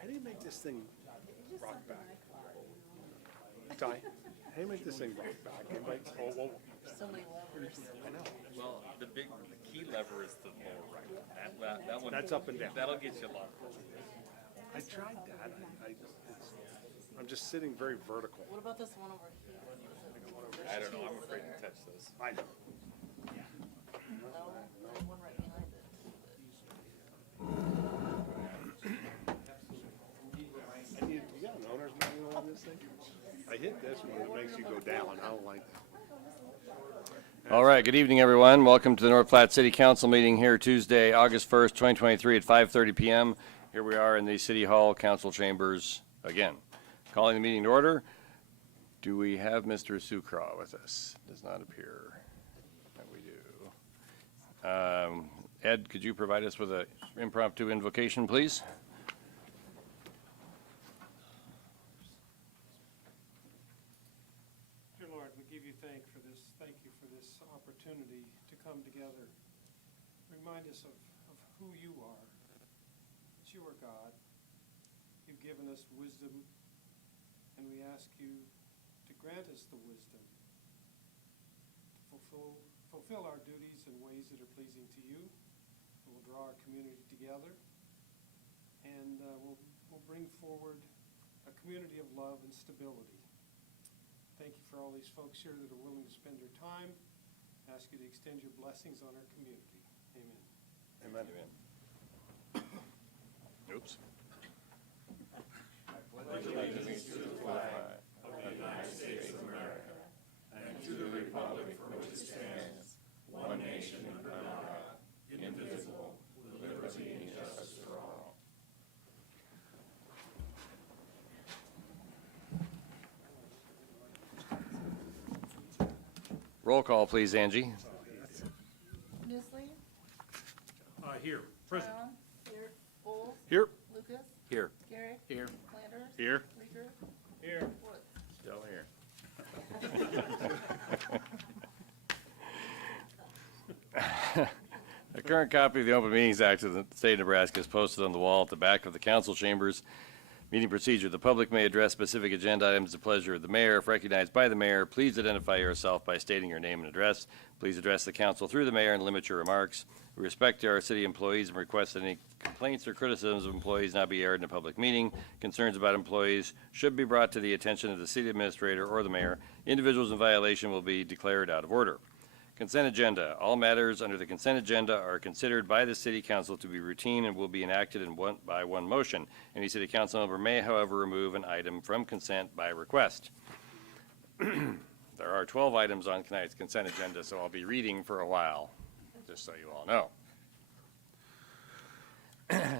How do you make this thing rock back? Ty, how do you make this thing rock back? So many levers. I know. Well, the key lever is the lower right. That one. That's up and down. That'll get you a lot. I tried that. I'm just sitting very vertical. What about this one over here? I don't know. I'm afraid to touch this. I know. No, there's one right behind it. You got an owner's manual on this thing? I hit this one, it makes you go down. I don't like that. All right. Good evening, everyone. Welcome to the North Platte City Council meeting here Tuesday, August 1st, 2023 at 5:30 p.m. Here we are in the City Hall Council chambers again. Calling the meeting to order. Do we have Mr. Sucraw with us? Does not appear that we do. Ed, could you provide us with an impromptu invocation, please? Dear Lord, we give you thank you for this opportunity to come together. Remind us of who you are. That you are God. You've given us wisdom, and we ask you to grant us the wisdom to fulfill our duties in ways that are pleasing to you. We'll draw our community together, and we'll bring forward a community of love and stability. Thank you for all these folks here that are willing to spend their time. I ask you to extend your blessings on our community. Amen. Amen. Oops. Roll call, please, Angie. Newsly, Here, present. Brown, here, Bowles, Here. Lucas, Here. Garrick, Here. Flanders, Here. Rieger, Here. Woods. Still here. A current copy of the Open Meetings Act of the State of Nebraska is posted on the wall at the back of the council chambers. Meeting procedure. The public may address specific agenda items at the pleasure of the mayor. If recognized by the mayor, please identify yourself by stating your name and address. Please address the council through the mayor and limit your remarks. We respect our city employees and request that any complaints or criticisms of employees not be aired in a public meeting. Concerns about employees should be brought to the attention of the city administrator or the mayor. Individuals in violation will be declared out of order. Consent agenda. All matters under the consent agenda are considered by the city council to be routine and will be enacted in by one motion. Any city council member may, however, remove an item from consent by request. There are 12 items on tonight's consent agenda, so I'll be reading for a while, just so you all know.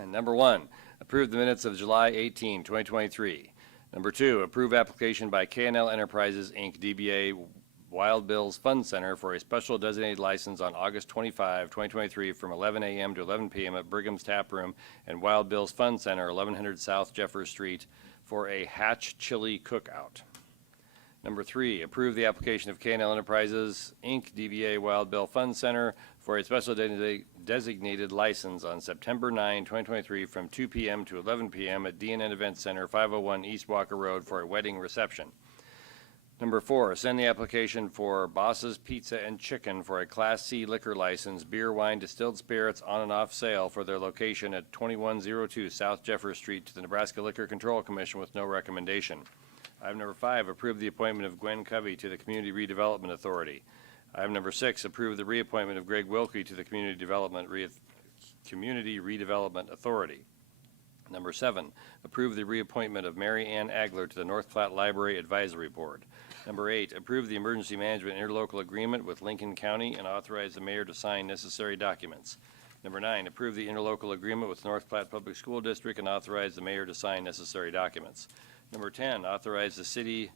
Number 1, approve the minutes of July 18, 2023. Number 2, approve application by K&L Enterprises, Inc., DBA Wild Bill's Fun Center for a special designated license on August 25, 2023 from 11 a.m. to 11 p.m. at Brigham's Tap Room and Wild Bill's Fun Center, 1100 South Jeffers Street for a Hatch Chili Cookout. Number 3, approve the application of K&L Enterprises, Inc., DBA Wild Bill Fun Center for a special designated license on September 9, 2023 from 2 p.m. to 11 p.m. at D&N Event Center, 501 East Walker Road for a wedding reception. Number 4, send the application for Boss's Pizza and Chicken for a Class C liquor license, beer, wine, distilled spirits on and off sale for their location at 2102 South Jeffers Street to the Nebraska Liquor Control Commission with no recommendation. Item number 5, approve the appointment of Gwen Covey to the Community Redevelopment Authority. Item number 6, approve the reappointment of Greg Wilkie to the Community Redevelopment Authority. Number 7, approve the reappointment of Mary Ann Agler to the North Platte Library Advisory Board. Number 8, approve the emergency management interlocal agreement with Lincoln County and authorize the mayor to sign necessary documents. Number 9, approve the interlocal agreement with North Platte Public School District and authorize the mayor to sign necessary documents. Number 10, authorize the city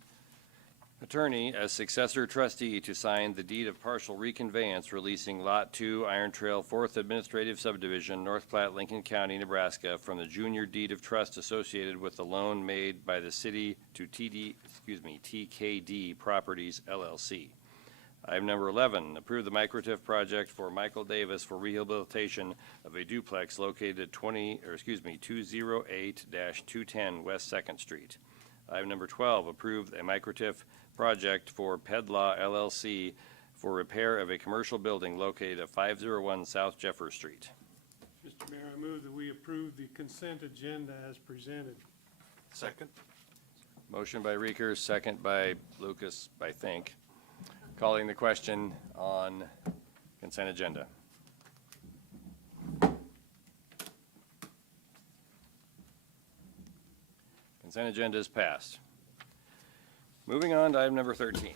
Attorney as successor trustee to sign the deed of partial reconveyance releasing Lot 2, Iron Trail, 4th Administrative Subdivision, North Platte, Lincoln County, Nebraska, from the junior deed of trust associated with the loan made by the city to TKD Properties LLC. Item number 11, approve the microTIF project for Michael Davis for rehabilitation of a duplex located at 208-210 West 2nd Street. Item number 12, approve a microTIF project for Pedlaw LLC for repair of a commercial building located at 501 South Jeffers Street. Mr. Mayor, I move that we approve the consent agenda as presented. Second. Motion by Reekers, second by Lucas, I think. Calling the question on consent agenda. Consent agenda is passed. Moving on to item number 13.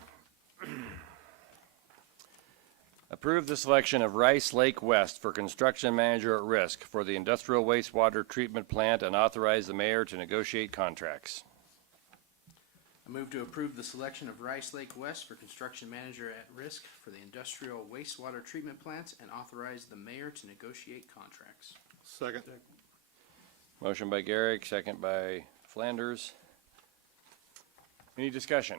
Approve the selection of Rice Lake West for construction manager at risk for the industrial wastewater treatment plant and authorize the mayor to negotiate contracts. I move to approve the selection of Rice Lake West for construction manager at risk for the industrial wastewater treatment plants and authorize the mayor to negotiate contracts. Second. Motion by Garrick, second by Flanders. Any discussion?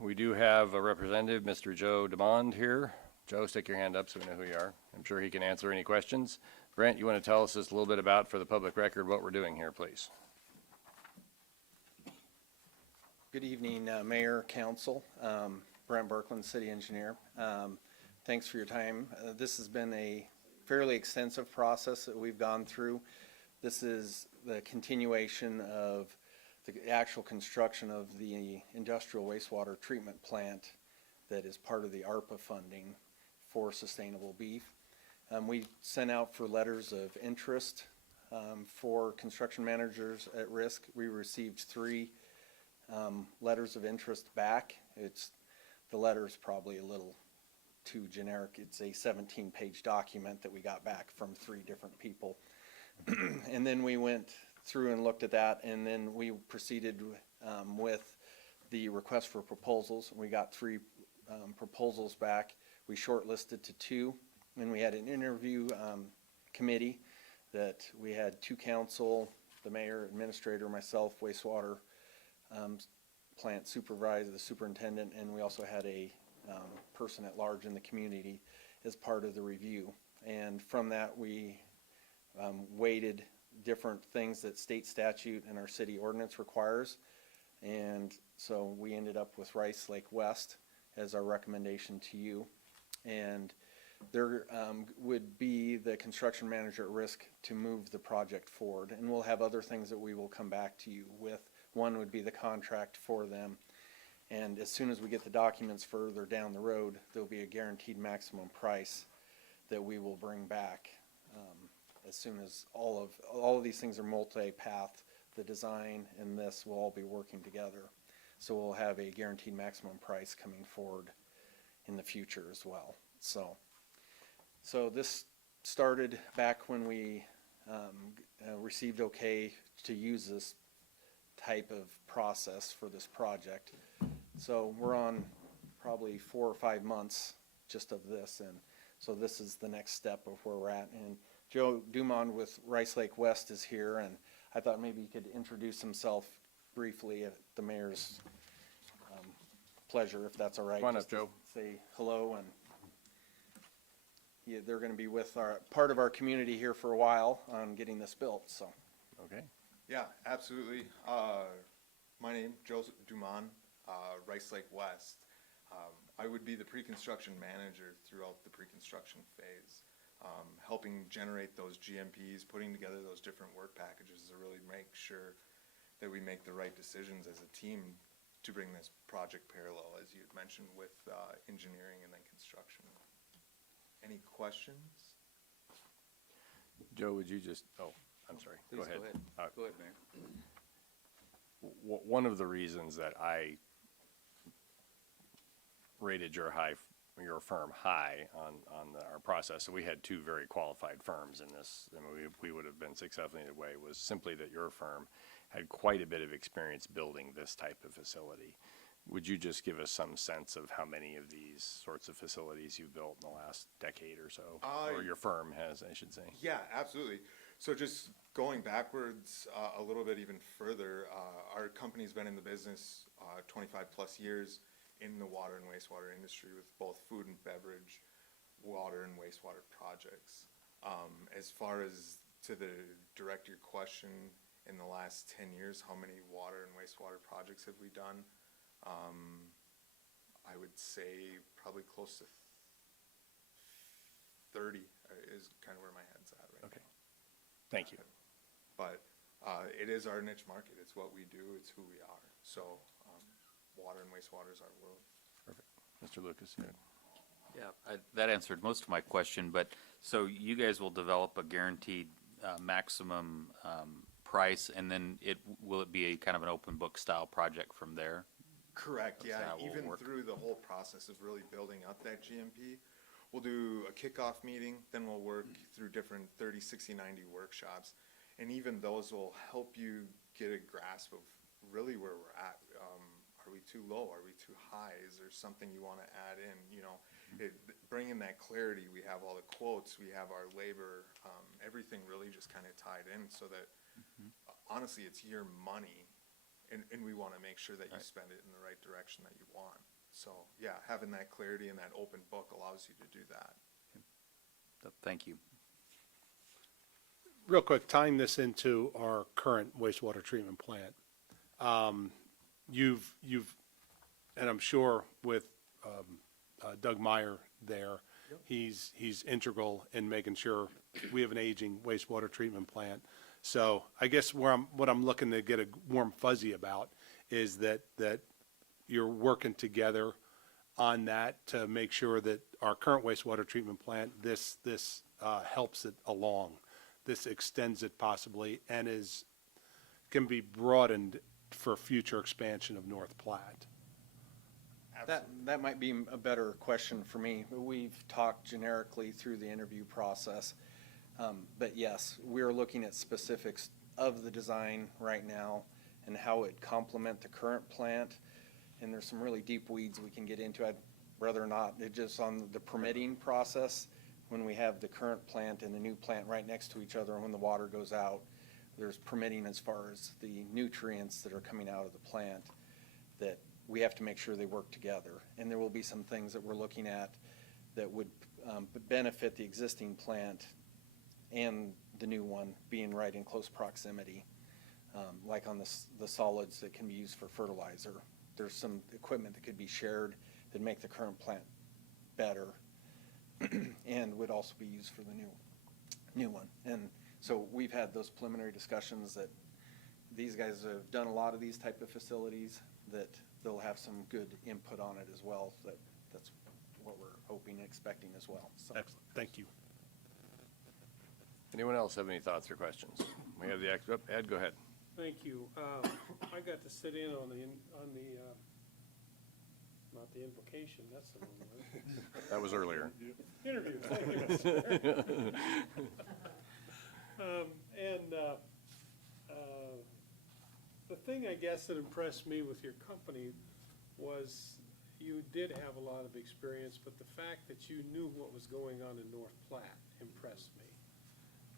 We do have a representative, Mr. Joe DeMond here. Joe, stick your hand up so we know who you are. I'm sure he can answer any questions. Brent, you want to tell us just a little bit about, for the public record, what we're doing here, please? Good evening, Mayor, Council. Brent Berkland, City Engineer. Thanks for your time. This has been a fairly extensive process that we've gone through. This is the continuation of the actual construction of the industrial wastewater treatment plant that is part of the ARPA funding for sustainable beef. We sent out for letters of interest for construction managers at risk. We received 3 letters of interest back. The letter's probably a little too generic. It's a 17-page document that we got back from 3 different people. And then we went through and looked at that, and then we proceeded with the request for proposals. We got 3 proposals back. We shortlisted to 2, and we had an interview committee that we had 2 council, the mayor, administrator, myself, wastewater plant supervisor, the superintendent, and we also had a person at large in the community as part of the review. And from that, we weighted different things that state statute and our city ordinance requires. And so we ended up with Rice Lake West as our recommendation to you. And there would be the construction manager at risk to move the project forward. And we'll have other things that we will come back to you with. One would be the contract for them. And as soon as we get the documents further down the road, there'll be a guaranteed maximum price that we will bring back. As soon as all of these things are multi-path, the design and this will all be working together. So we'll have a guaranteed maximum price coming forward in the future as well. So this started back when we received okay to use this type of process for this project. So we're on probably 4 or 5 months just of this, and so this is the next step of where we're at. And Joe Dumond with Rice Lake West is here, and I thought maybe he could introduce himself briefly at the mayor's pleasure, if that's all right. Come on Just up, Joe. to say hello, and they're going to be with part of our community here for a while on getting this built. So. Okay. Yeah, absolutely. My name, Joseph Dumont, Rice Lake West. I would be the pre-construction manager throughout the pre-construction phase, helping generate those GMPs, putting together those different work packages to really make sure that we make the right decisions as a team to bring this project parallel, as you had mentioned, with engineering and then construction. Any questions? Joe, would you just, I'm sorry. Go ahead. Go ahead, Mayor. One of the reasons that I rated your firm high on our process, so we had 2 very qualified firms in this, and we would have been successful in a way, was simply that your firm had quite a bit of experience building this type of facility. would you just give us some sense of how many of these sorts of facilities you've built in the last decade or so? Or your firm has, I should say. Yeah, absolutely. So just going backwards a little bit even further, our company's been in the business 25 plus years in the water and wastewater industry with both food and beverage, water and wastewater projects. As far as to direct your question, in the last 10 years, how many water and wastewater projects have we done? I would say probably close to 30 is kind of where my head's at right Okay. Thank you. But it is our niche market. It's what we do. It's who we are. So water and wastewater is our world. Perfect. Mr. Lucas, you had- Yeah, that answered most of my question, but, so you guys will develop a guaranteed maximum price, and then will it be a kind of an open book style project from there? Correct, That's yeah. how it will Even work. through the whole process of really building up that GMP, we'll do a kickoff meeting, then we'll work through different 30, 60, 90 workshops. And even those will help you get a grasp of really where we're at. Are we too low? Are we too high? Is there something you want to add in? You know, bringing that clarity, we have all the quotes, we have our labor, everything really just kind of tied in so that honestly, it's your money. And we want to make sure that you spend it in the right direction that you want. So, yeah, having that clarity and that open book allows you to do that. Thank you. Real quick, tying this into our current wastewater treatment plant. You've, and I'm sure with Doug Meyer there, he's integral in making sure we have an aging wastewater treatment plant. So I guess what I'm looking to get a warm fuzzy about is that you're working together on that to make sure that our current wastewater treatment plant, this helps it along. This extends it possibly and can be broadened for future expansion of North Platte. That might be a better question for me. We've talked generically through the interview process. But yes, we're looking at specifics of the design right now and how it complement the current plant. And there's some really deep weeds we can get into. I'd rather not. It just on the permitting process, when we have the current plant and the new plant right next to each other, and when the water goes out, there's permitting as far as the nutrients that are coming out of the plant that we have to make sure they work together. And there will be some things that we're looking at that would benefit the existing plant and the new one being right in close proximity, like on the solids that can be used for fertilizer. There's some equipment that could be shared that make the current plant better and would also be used for the new one. And so we've had those preliminary discussions that these guys have done a lot of these type of facilities, that they'll have some good input on it as well. That's what we're hoping and expecting as well. So. Excellent, thank you. Anyone else have any thoughts or questions? We have the, Ed, go ahead. Thank you. I got to sit in on the not the invocation, that's the wrong word. That was earlier. Interview, thank you, Mr. Chair. The thing I guess that impressed me with your company was you did have a lot of experience, but the fact that you knew what was going on in North Platte impressed me.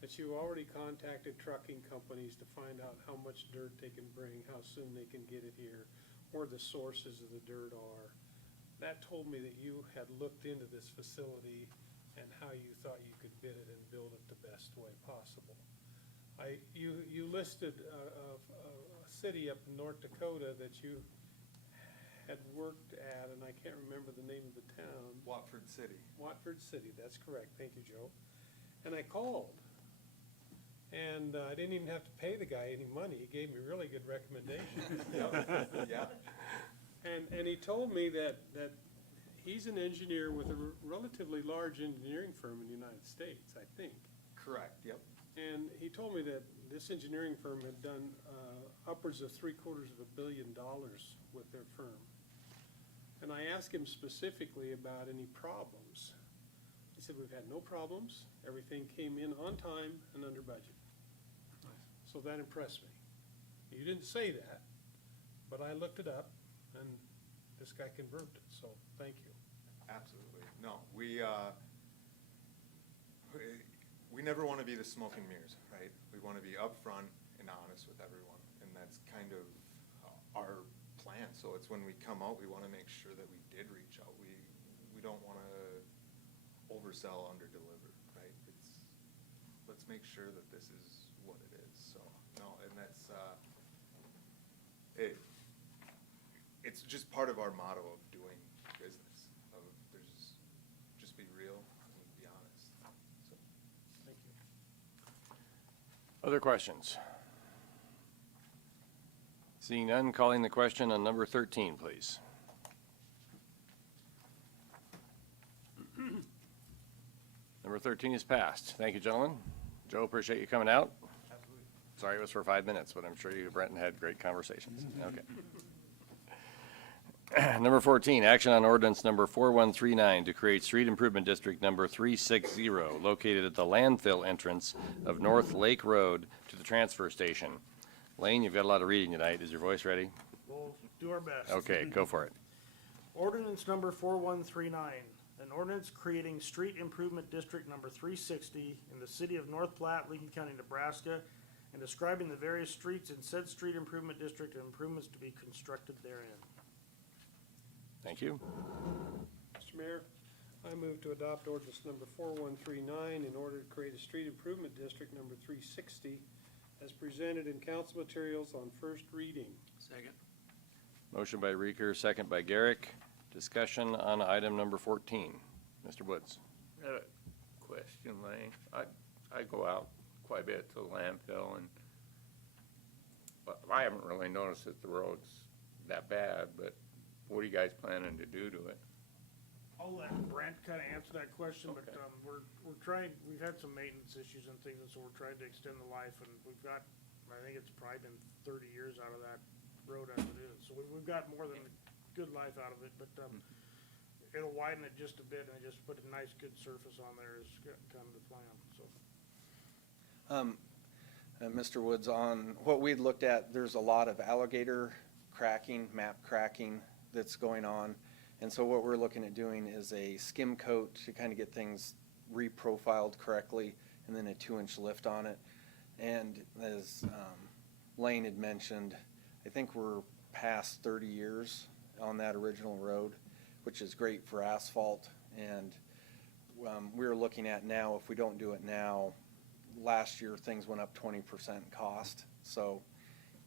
That you already contacted trucking companies to find out how much dirt they can bring, how soon they can get it here, where the sources of the dirt are. That told me that you had looked into this facility and how you thought you could bid it and build it the best way possible. You listed a city up in North Dakota that you had worked at, and I can't remember the name of the town. Watford City. Watford City, that's correct. Thank you, Joe. And I called. And I didn't even have to pay the guy any money. He gave me really good recommendations. Yeah. And he told me that he's an engineer with a relatively large engineering firm in the United States, I think. Correct, yep. And he told me that this engineering firm had done upwards of $750 million with their firm. And I asked him specifically about any problems. He said, we've had no problems. Everything came in on time and under budget. So that impressed me. You didn't say that, but I looked it up, and this guy confirmed it, so thank you. Absolutely. No, we never want to be the smoke and mirrors, right? We want to be upfront and honest with everyone, and that's kind of our plan. So it's when we come out, we want to make sure that we did reach out. We don't want to oversell, underdeliver, right? Let's make sure that this is what it is. So, no, and that's, it's just part of our motto of doing business, of just be real and be honest. So, Thank you. Other questions? Seeing none, calling the question on number 13, please. Number 13 is passed. Thank you, gentlemen. Joe, appreciate you coming out. absolutely. Sorry it was for 5 minutes, but I'm sure you, Brenton, had great conversations. Okay. Number 14, action on ordinance number 4139 to create street improvement district number 360 located at the landfill entrance of North Lake Road to the transfer station. Lane, you've got a lot of reading tonight. Is your voice ready? We'll do our best. Okay, go for it. Ordinance number 4139, an ordinance creating street improvement district number 360 in the city of North Platte, Lincoln County, Nebraska, and describing the various streets in said street improvement district and improvements to be constructed therein. Thank you. Mr. Mayor, I move to adopt ordinance number 4139 in order to create a street improvement district number 360 as presented in council materials on first reading. Second. Motion by Reeker, second by Garrick. Discussion on item number 14. Mr. Woods. I have a question, Lane. I go out quite a bit to the landfill, and I haven't really noticed that the road's that bad, but what are you guys planning to do to it? I'll let Brent kind of answer that question, but Okay. we're trying, we've had some maintenance issues and things, and so we're trying to extend the life, and we've got, I think it's probably been 30 years out of that road as it is. So we've got more than a good life out of it, but it'll widen it just a bit and just put a nice, good surface on there is kind of the plan, so. Mr. Woods, on what we looked at, there's a lot of alligator cracking, map cracking that's going on. And so what we're looking at doing is a skim coat to kind of get things reprofiled correctly, and then a 2-inch lift on it. And as Lane had mentioned, I think we're past 30 years on that original road, which is great for asphalt. And we're looking at now, if we don't do it now, last year things went up 20% cost. So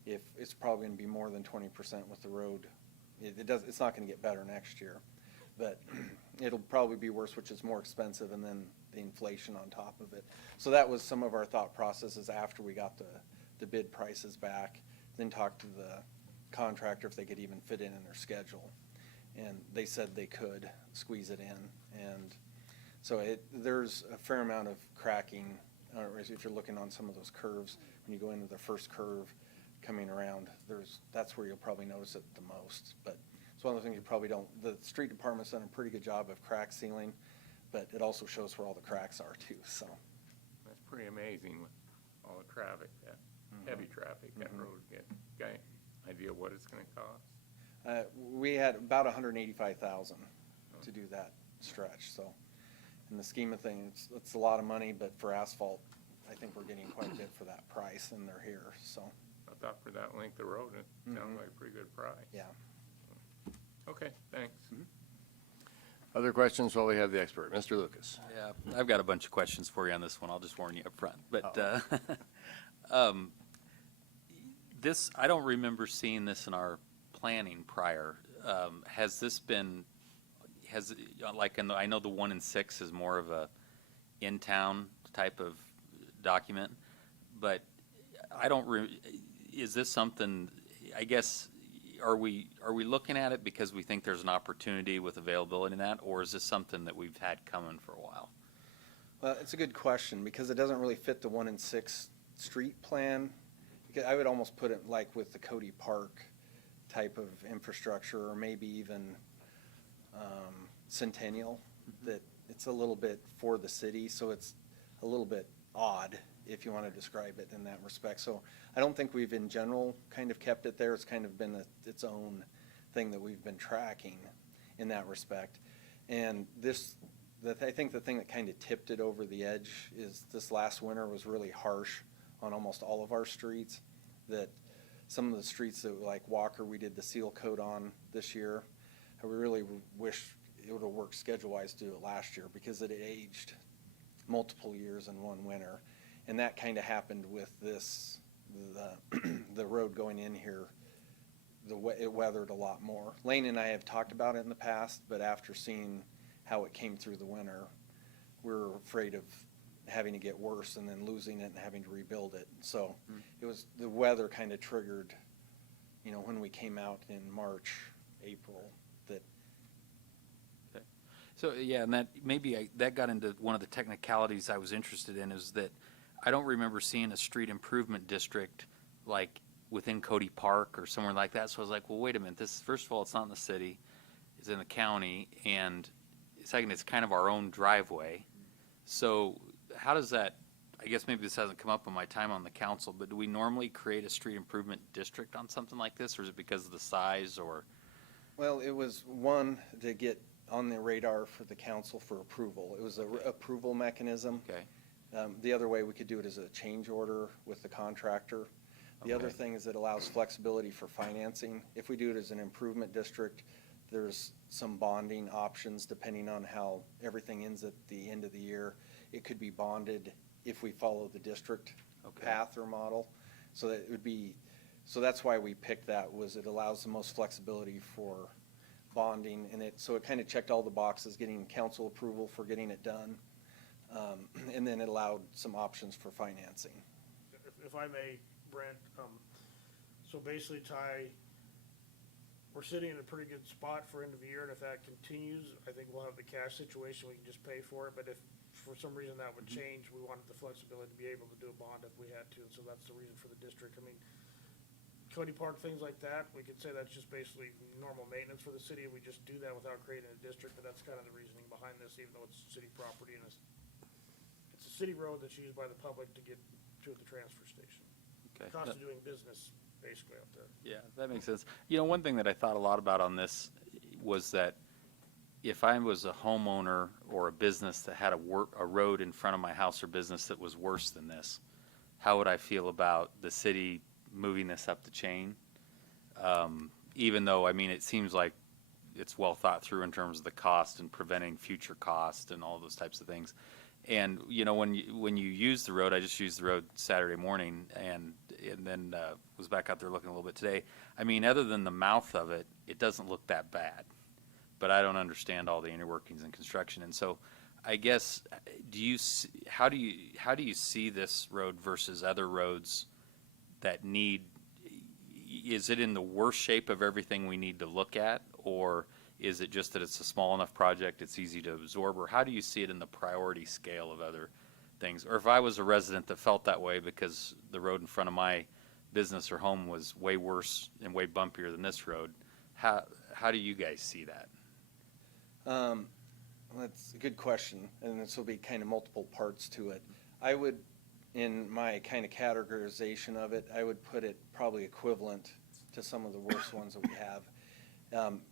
if it's probably going to be more than 20% with the road, it's not going to get better next year, but it'll probably be worse, which is more expensive, and then the inflation on top of it. So that was some of our thought processes after we got the bid prices back, then talked to the contractor if they could even fit in their schedule. And they said they could squeeze it in. And so there's a fair amount of cracking, if you're looking on some of those curves, when you go into the first curve coming around, that's where you'll probably notice it the most. But it's one of the things you probably don't, the street department's done a pretty good job of crack sealing, but it also shows where all the cracks are too, so. That's pretty amazing with all the traffic, that heavy traffic, that road. Got any idea what it's gonna cost? We had about 185,000 to do that stretch, so. In the scheme of things, it's a lot of money, but for asphalt, I think we're getting quite a bit for that price, and they're here, so, I thought for that length of road, it sounded like a pretty good price. yeah. Okay, thanks. Other questions while we have the expert? Mr. Lucas. Yeah, I've got a bunch of questions for you on this one. I'll just warn you up front. But this, I don't remember seeing this in our planning prior. Has this been, I know the 1 and 6 is more of a in-town type of document, but I don't, is this something, I guess, are we looking at it because we think there's an opportunity with availability in that, or is this something that we've had coming for a while? Well, it's a good question, because it doesn't really fit the 1 and 6 street plan. I would almost put it like with the Cody Park type of infrastructure, or maybe even Centennial, that it's a little bit for the city, so it's a little bit odd, if you want to describe it in that respect. So I don't think we've in general kind of kept it there. It's kind of been its own thing that we've been tracking in that respect. And I think the thing that kind of tipped it over the edge is this last winter was really harsh on almost all of our streets. That some of the streets that, like Walker, we did the seal coat on this year. I really wish it would have worked schedule-wise to do it last year because it aged multiple years in one winter. And that kind of happened with the road going in here. It weathered a lot more. Lane and I have talked about it in the past, but after seeing how it came through the winter, we're afraid of having to get worse and then losing it and having to rebuild it. So it was, the weather kind of triggered, when we came out in March, April, that. So, yeah, and that got into one of the technicalities I was interested in, is that I don't remember seeing a street improvement district like within Cody Park or somewhere like that. So I was like, well, wait a minute, first of all, it's not in the city, it's in the county, and second, it's kind of our own driveway. So how does that, I guess maybe this hasn't come up in my time on the council, but do we normally create a street improvement district on something like this, or is it because of the size, or? Well, it was one to get on the radar for the council for approval. It was a approval mechanism. Okay. The other way we could do it is a change order with the contractor. The other thing is it allows flexibility for financing. If we do it as an improvement district, there's some bonding options depending on how everything ends at the end of the year. It could be bonded if we follow the district path or model. So that it would be, so that's why we picked that, was it allows the most flexibility for bonding, and so it kind of checked all the boxes, getting council approval for getting it done. And then it allowed some options for financing. If I may, Brent, so basically, Ty, we're sitting in a pretty good spot for end of the year, and if that continues, I think we'll have the cash situation, we can just pay for it, but if for some reason that would change, we wanted the flexibility to be able to do a bond if we had to, and so that's the reason for the district. I mean, Cody Park, things like that, we could say that's just basically normal maintenance for the city, we just do that without creating a district, but that's kind of the reasoning behind this, even though it's city property, and it's a city road that's used by the public to get to the transfer station. Okay. Cost of doing business, basically, out there. Yeah, that makes sense. One thing that I thought a lot about on this was that if I was a homeowner or a business that had a road in front of my house or business that was worse than this, how would I feel about the city moving this up the chain? Even though, I mean, it seems like it's well thought through in terms of the cost and preventing future cost and all those types of things. And, when you use the road, I just used the road Saturday morning and then was back out there looking a little bit today. I mean, other than the mouth of it, it doesn't look that bad. But I don't understand all the inner workings and construction. And so I guess, how do you see this road versus other roads that is it in the worst shape of everything we need to look at? Or is it just that it's a small enough project, it's easy to absorb? Or how do you see it in the priority scale of other things? Or if I was a resident that felt that way because the road in front of my business or home was way worse and way bumpier than this road, how do you guys see that? That's a good question, and this will be kind of multiple parts to it. I would, in my kind of categorization of it, I would put it probably equivalent to some of the worst ones that we have.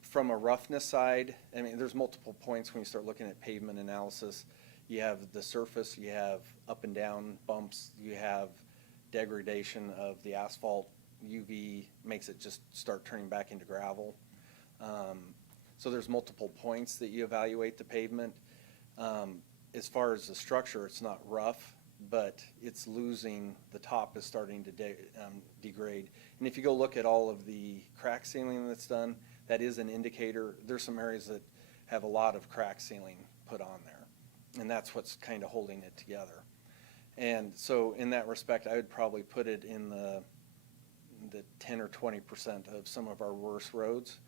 From a roughness side, I mean, there's multiple points when you start looking at pavement analysis. You have the surface, you have up and down bumps, you have degradation of the asphalt. UV makes it just start turning back into gravel. So there's multiple points that you evaluate the pavement. As far as the structure, it's not rough, but it's losing, the top is starting to degrade. And if you go look at all of the crack sealing that's done, that is an indicator. There's some areas that have a lot of crack sealing put on there, and that's what's kind of holding it together. And so in that respect, I would probably put it in the 10 or 20% of some of our worst roads.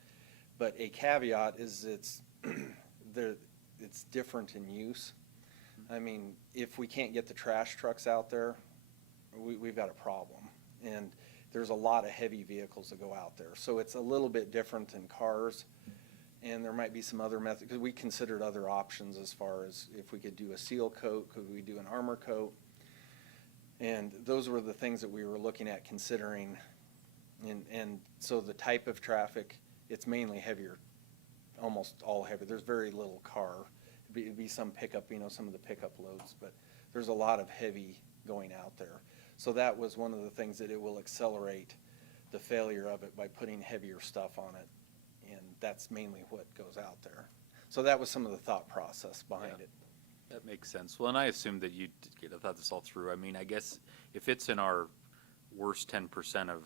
But a caveat is it's different in use. I mean, if we can't get the trash trucks out there, we've got a problem. And there's a lot of heavy vehicles that go out there. So it's a little bit different than cars. And there might be some other methods, because we considered other options as far as if we could do a seal coat, could we do an armor coat? And those were the things that we were looking at considering. And so the type of traffic it's mainly heavier, almost all heavy. There's very little car. It'd be some pickup, some of the pickup loads, but there's a lot of heavy going out there. So that was one of the things that it will accelerate the failure of it by putting heavier stuff on it. And that's mainly what goes out there. So that was some of the thought process behind Yeah. it. That makes sense. Well, and I assumed that you thought this all through. I mean, I guess if it's in our worst 10% of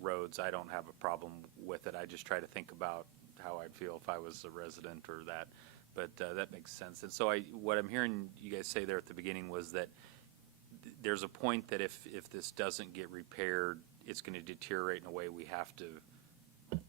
roads, I don't have a problem with it. I just try to think about how I'd feel if I was a resident or that. But that makes sense. And so what I'm hearing you guys say there at the beginning was that there's a point that if this doesn't get repaired, it's going to deteriorate in a way we have to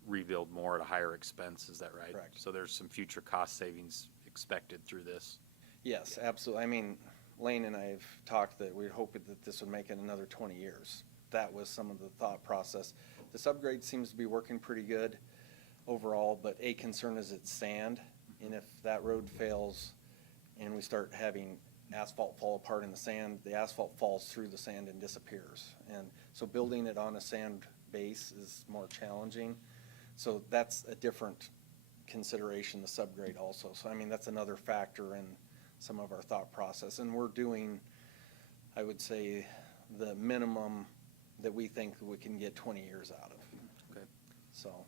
rebuild more at a higher expense. Is that right? Correct. So there's some future cost savings expected through this. Yes, absolutely. I mean, Lane and I have talked that we hoped that this would make it another 20 years. That was some of the thought process. This upgrade seems to be working pretty good overall, but a concern is it's sand. And if that road fails and we start having asphalt fall apart in the sand, the asphalt falls through the sand and disappears. And so building it on a sand base is more challenging. So that's a different consideration, the subgrade also. So I mean, that's another factor in some of our thought process. And we're doing, I would say, the minimum that we think we can get 20 years out of. Okay. So,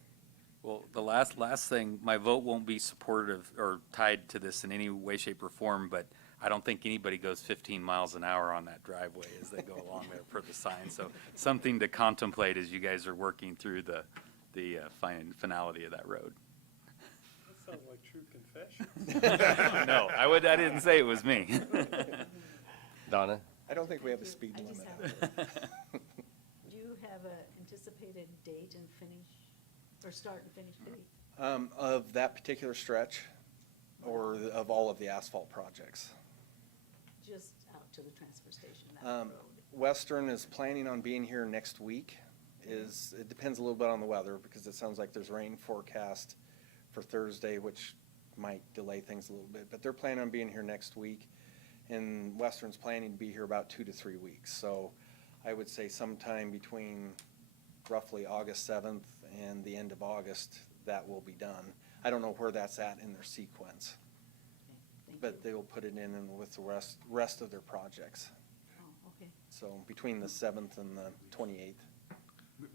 Well, the last thing, my vote won't be supportive or tied to this in any way, shape, or form, but I don't think anybody goes 15 miles an hour on that driveway as they go along there per the sign. So something to contemplate as you guys are working through the finality of that road. That sounds like true confession. No, I didn't say it was me. Donna? I don't think we have a speed I limit just out have there. Do you have an anticipated date and finish, or start and finish date? Of that particular stretch, or of all of the asphalt projects? Just out to the transfer station, that road? Western is planning on being here next week. It depends a little bit on the weather, because it sounds like there's rain forecast for Thursday, which might delay things a little bit, but they're planning on being here next week. And Western's planning to be here about 2 to 3 weeks. So I would say sometime between roughly August 7th and the end of August, that will be done. I don't know where that's at in their sequence, Thank but you. they will put it in with the rest of their projects. Oh, okay. So between the 7th and the 28th.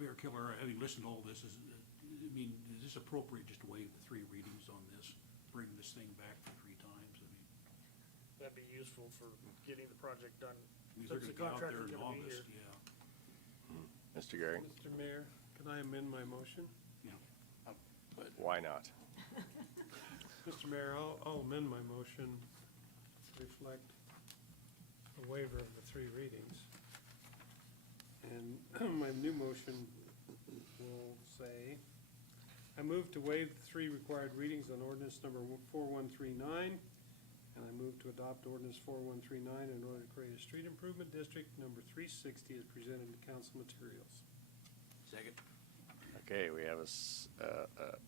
Mayor Killer, having listened to all this, is this appropriate just to waive the 3 readings on this, bring this thing back for 3 times? I mean, That'd be useful for getting the project done. these are Since the gonna be out there contractor's in gonna be August, here. yeah. Mr. Garrick? Mr. Mayor, can I amend my motion? Why not? Mr. Mayor, I'll amend my motion to reflect a waiver of the 3 readings. And my new motion will say, I move to waive the 3 required readings on ordinance number 4139, and I move to adopt ordinance 4139 in order to create a street improvement district number 360 as presented in council materials. Second. Okay, we have a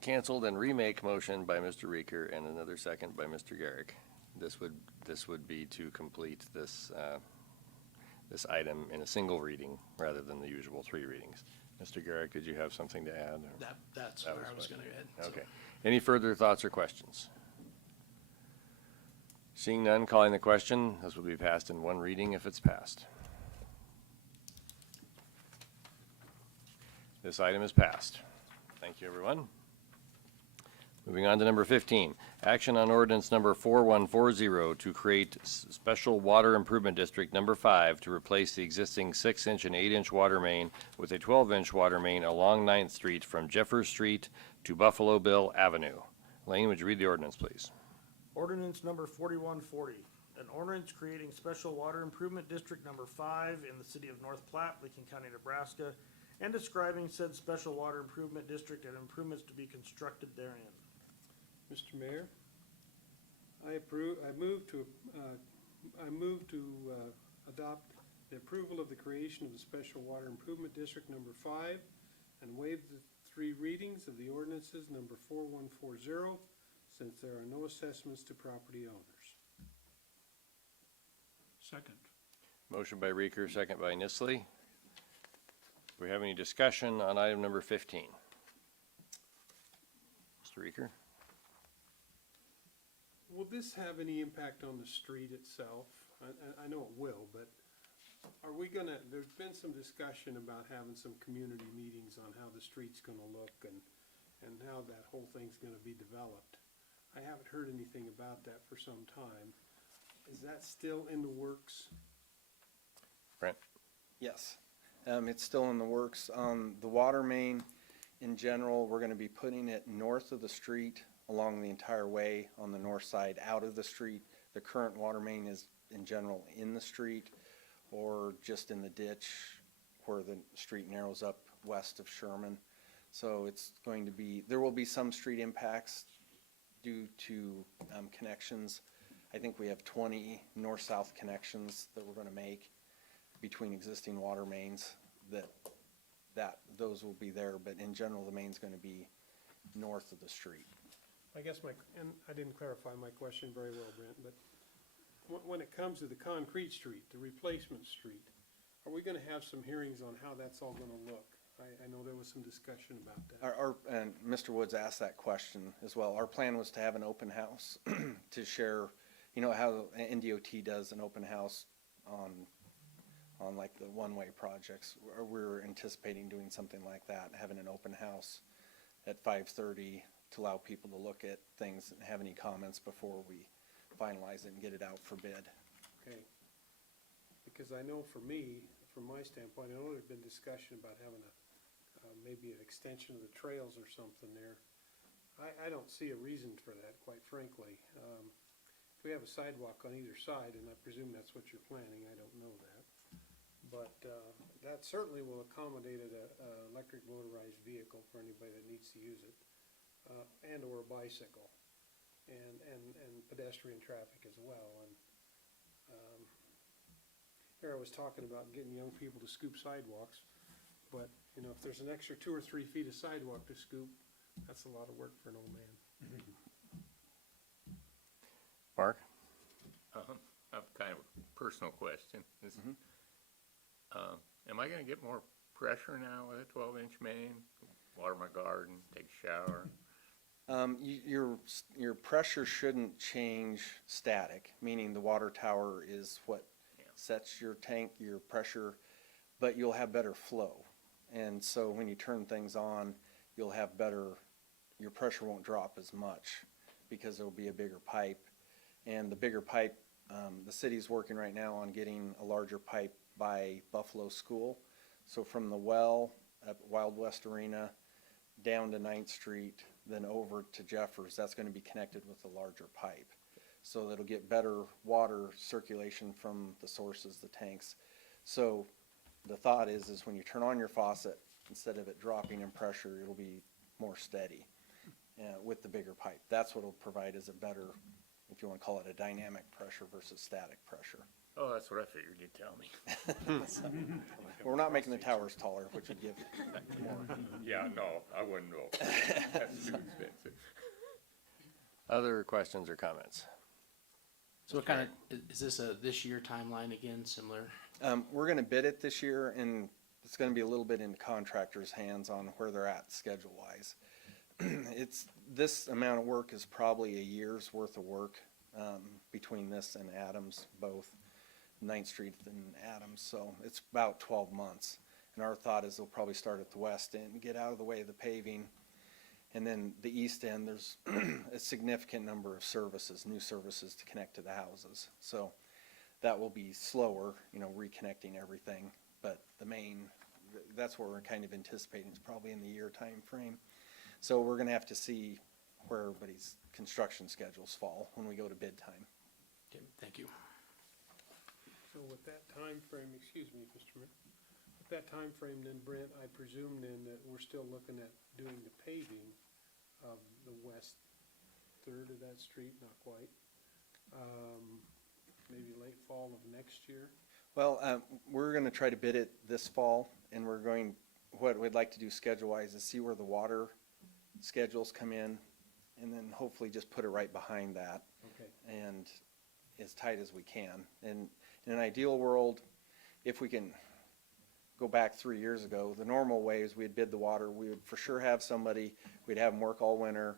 canceled and remake motion by Mr. Reeker and another second by Mr. Garrick. This would be to complete this item in a single reading rather than the usual 3 readings. Mr. Garrick, did you have something to add? or- That's That where was I was fine. gonna head. So, Okay. Any further thoughts or questions? Seeing none, calling the question, this will be passed in 1 reading if it's passed. This item is passed. Thank you, everyone. Moving on to number 15, action on ordinance number 4140 to create special water improvement district number 5 to replace the existing 6-inch and 8-inch water main with a 12-inch water main along 9th Street from Jeffers Street to Buffalo Bill Avenue. Lane, would you read the ordinance, please? Ordinance number 4140, an ordinance creating special water improvement district number 5 in the city of North Platte, Lincoln County, Nebraska, and describing said special water improvement district and improvements to be constructed therein. Mr. Mayor, I move to adopt the approval of the creation of the Special Water Improvement District number 5 and waive the 3 readings of the ordinances number 4140, since there are no assessments to property owners. Second. Motion by Reeker, second by Nistley. Do we have any discussion on item number 15? Mr. Reeker? Will this have any impact on the street itself? I know it will, but are we gonna, there's been some discussion about having some community meetings on how the street's gonna look and how that whole thing's gonna be developed. I haven't heard anything about that for some time. Is that still in the works? Brent? Yes, it's still in the works. The water main, in general, we're gonna be putting it north of the street along the entire way on the north side, out of the street. The current water main is, in general, in the street or just in the ditch where the street narrows up west of Sherman. So it's going to be, there will be some street impacts due to connections. I think we have 20 north-south connections that we're gonna make between existing water mains that those will be there, but in general, the main's gonna be north of the street. I guess and I didn't clarify my question very well, Brent, but when it comes to the concrete street, the replacement street, are we gonna have some hearings on how that's all gonna look? I know there was some discussion about that. And Mr. Woods asked that question as well. Our plan was to have an open house to share, you know, how NDOT does an open house on like the one-way projects. We're anticipating doing something like that, having an open house at 5:30 to allow people to look at things and have any comments before we finalize it and get it out for bid. Okay. Because I know for me, from my standpoint, I know there's been discussion about having maybe an extension of the trails or something there. I don't see a reason for that, quite frankly. If we have a sidewalk on either side, and I presume that's what you're planning, I don't know that. But that certainly will accommodate an electric motorized vehicle for anybody that needs to use it, and or a bicycle, and pedestrian traffic as well. And here I was talking about getting young people to scoop sidewalks, but, you know, if there's an extra 2 or 3 feet of sidewalk to scoop, that's a lot of work for an old man. Mark? I have kind of a personal question. Am I gonna get more pressure now with a 12-inch main? Water my garden, take a shower? Your pressure shouldn't change static, meaning the water tower is what sets your tank, your pressure, but you'll have better flow. And so when you turn things on, you'll have better, your pressure won't drop as much because there'll be a bigger pipe. And the bigger pipe, the city's working right now on getting a larger pipe by Buffalo School. So from the well at Wild West Arena down to 9th Street, then over to Jeffers, that's gonna be connected with a larger pipe. So that'll get better water circulation from the sources, the tanks. So the thought is when you turn on your faucet, instead of it dropping in pressure, it'll be more steady with the bigger pipe. That's what'll provide is a better, if you wanna call it a dynamic pressure versus static pressure. Oh, that's what I figured you'd tell me. We're not making the towers taller, which would give more. Yeah, no, I wouldn't know. That's too expensive. Other questions or comments? So what kind of, is this a this year timeline again, similar? We're gonna bid it this year, and it's gonna be a little bit in contractors' hands on where they're at schedule-wise. This amount of work is probably a year's worth of work, between this and Adams, both 9th Street and Adams, so it's about 12 months. And our thought is they'll probably start at the west end, get out of the way of the paving, and then the east end, there's a significant number of services, new services to connect to the houses. So that will be slower, you know, reconnecting everything, but the main, that's what we're kind of anticipating, is probably in the year time frame. So we're gonna have to see where everybody's construction schedules fall when we go to bid time. Okay, thank you. So with that time frame, excuse me, Mr. Mayor, with that time frame, then Brent, I presume then that we're still looking at doing the paving of the west third of that street, not quite. Maybe late fall of next year. Well, we're gonna try to bid it this fall, and what we'd like to do schedule-wise is see where the water schedules come in, and then hopefully just put it right behind that. Okay. And as tight as we can. And in an ideal world, if we can go back 3 years ago, the normal way is we'd bid the water, we would for sure have somebody, we'd have them work all winter,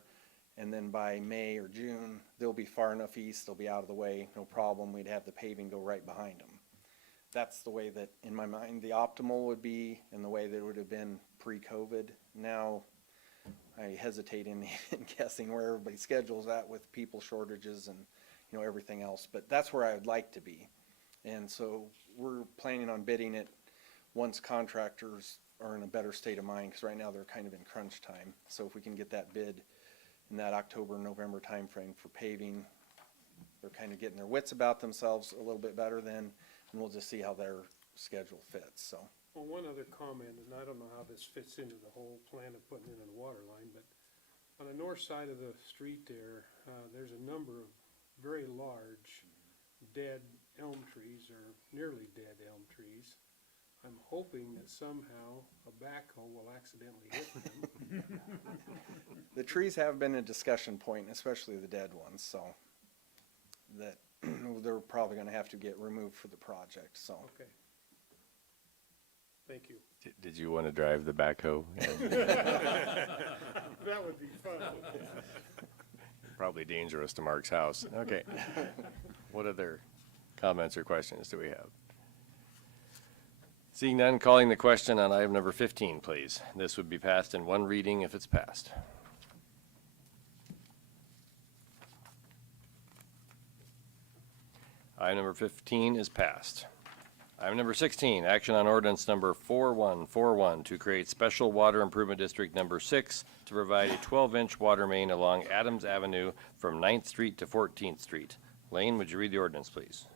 And then by May or June, they'll be far enough east, they'll be out of the way, no problem. We'd have the paving go right behind them. That's the way that, in my mind, the optimal would be, and the way that it would have been pre-COVID. Now, I hesitate in guessing where everybody's schedule's at with people shortages and, you know, everything else, but that's where I would like to be. And so we're planning on bidding it once contractors are in a better state of mind, because right now they're kind of in crunch time. So if we can get that bid in that October, November timeframe for paving, they're kind of getting their wits about themselves a little bit better then, and we'll just see how their schedule fits, so. Well, one other comment, and I don't know how this fits into the whole plan of putting in a water line, but on the north side of the street there, there's a number of very large dead elm trees, or nearly dead elm trees. I'm hoping that somehow a backhoe will accidentally hit them. The trees have been a discussion point, especially the dead ones, so that they're probably gonna have to get removed for the project, so. Okay. Thank you. Did you want to drive the backhoe? That would be fun. Probably dangerous to Mark's house. Okay. What other comments or questions do we have? Seeing none, calling the question on item number 15, please. This would be passed in one reading if it's passed. Item number 15 is passed. Item number 16, action on ordinance number 4141 to create special water improvement district number 6 to provide a 12-inch water main along Adams Avenue from 9th Street to 14th Street. Lane, would you read the ordinance, please?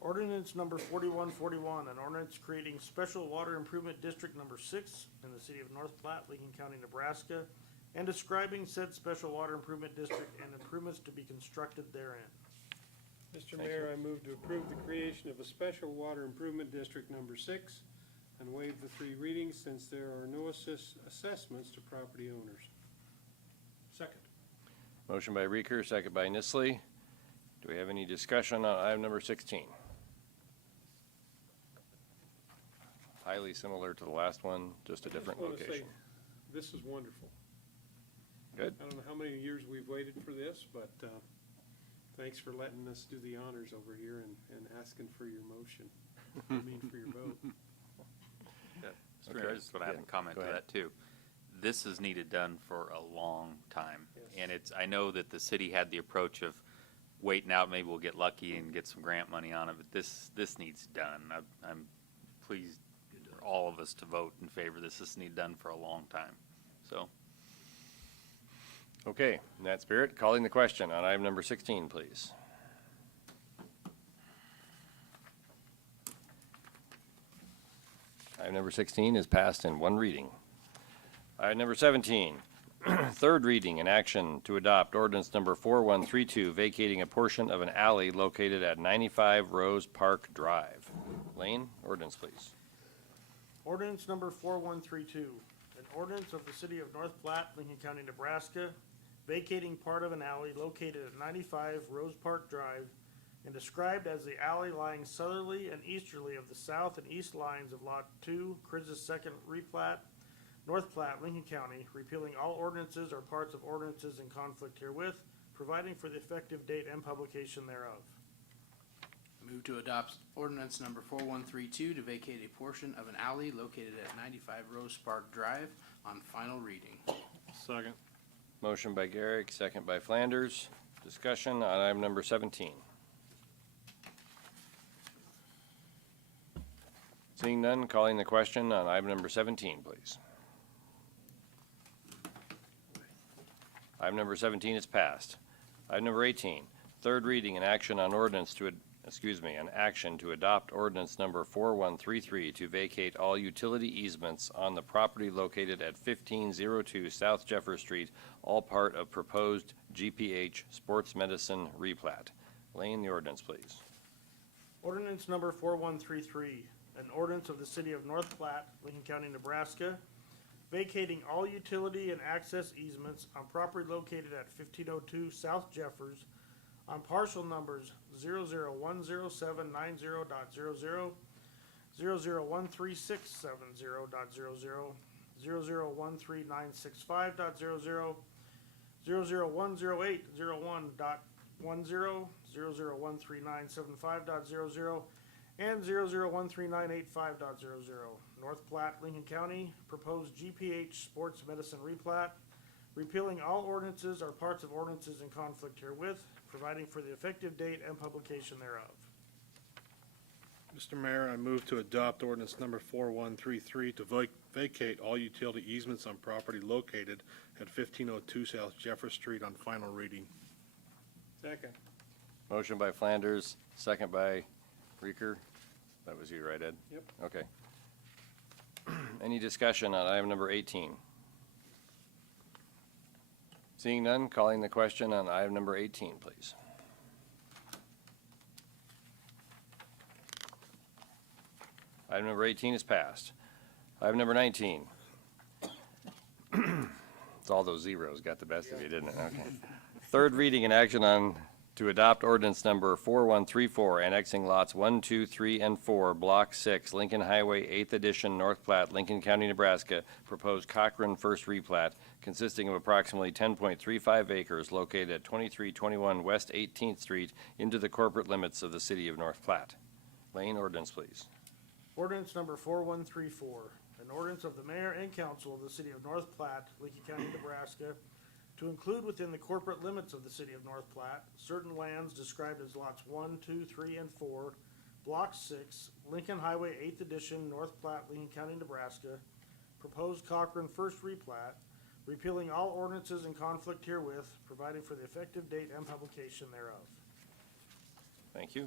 Ordinance number 4141, an ordinance creating special water improvement district number 6 in the city of North Platte, Lincoln County, Nebraska, and describing said special water improvement district and improvements to be constructed therein. Mr. Mayor, I move to approve the creation of a special water improvement district number 6 and waive the 3 readings since there are no assessments to property owners. Second. Motion by Reeker, second by Nissley. Do we have any discussion on item number 16? Highly similar to the last one, just a different I just wanna location. say, this is wonderful. Good. I don't know how many years we've waited for this, but thanks for letting us do the honors over here and asking for your motion. I mean, for your vote. Mr. Mayor, I just want to have a comment Go to ahead. that too. This is needed done for a long time. Yes. And I know that the city had the approach of waiting out, maybe we'll get lucky and get some grant money on it, but this needs done. I'm pleased for all of us to vote in favor of this. This needs done for a long time, so. Okay, in that spirit, calling the question on item number 16, please. Item number 16 is passed in one reading. Item number 17, third reading and action to adopt ordinance number 4132, vacating a portion of an alley located at 95 Rose Park Drive. Lane, ordinance, please. Ordinance number 4132, an ordinance of the city of North Platte, Lincoln County, Nebraska, vacating part of an alley located at 95 Rose Park Drive and described as the alley lying southerly and easterly of the south and east lines of Lot 2, Crizz's second replat, North Platte, Lincoln County, repealing all ordinances or parts of ordinances in conflict herewith, providing for the effective date and publication thereof. Move to adopt ordinance number 4132 to vacate a portion of an alley located at 95 Rose Park Drive on final reading. Second. Motion by Garrick, second by Flanders. Discussion on item number 17. Seeing none, calling the question on item number 17, please. Item number 17 is passed. Item number 18, third reading and action on ordinance to, an action to adopt ordinance number 4133 to vacate all utility easements on the property located at 1502 South Jeffers Street, all part of proposed GPH Sports Medicine replat. Lane, the ordinance, please. Ordinance number 4133, an ordinance of the city of North Platte, Lincoln County, Nebraska, vacating all utility and access easements on property located at 1502 South Jeffers on parcel numbers 0010790.00, 0013670.00, 0013965.00, 0010801.10, 0013975.00, and 0013985.00. North Platte, Lincoln County, proposed GPH sports medicine replat, repealing all ordinances or parts of ordinances in conflict herewith, providing for the effective date and publication thereof. Mr. Mayor, I move to adopt ordinance number 4133 to vacate all utility easements on property located at 1502 South Jeffers Street on final reading. Second. Motion by Flanders, second by Reeker. That was you, right, Ed? Yep. Okay. Any discussion on item number 18? Seeing none, calling the question on item number 18, please. Item number 18 is passed. Item number 19. It's all those zeros got the best of you, didn't it? Okay. Third reading and action on to adopt ordinance number 4134, annexing lots 1, 2, 3, and 4, Block 6, Lincoln Highway, 8th Edition, North Platte, Lincoln County, Nebraska, proposed Cochrane First Replat, consisting of approximately 10.35 acres located at 2321 West 18th Street into the corporate limits of the city of North Platte. Lane, ordinance, please. Ordinance number 4134, an ordinance of the mayor and council of the city of North Platte, Lincoln County, Nebraska, to include within the corporate limits of the city of North Platte certain lands described as lots 1, 2, 3, and 4, Block 6, Lincoln Highway 8th Edition, North Platte, Lincoln County, Nebraska, proposed Cochrane First Replat, repealing all ordinances in conflict herewith, providing for the effective date and publication thereof. Thank you.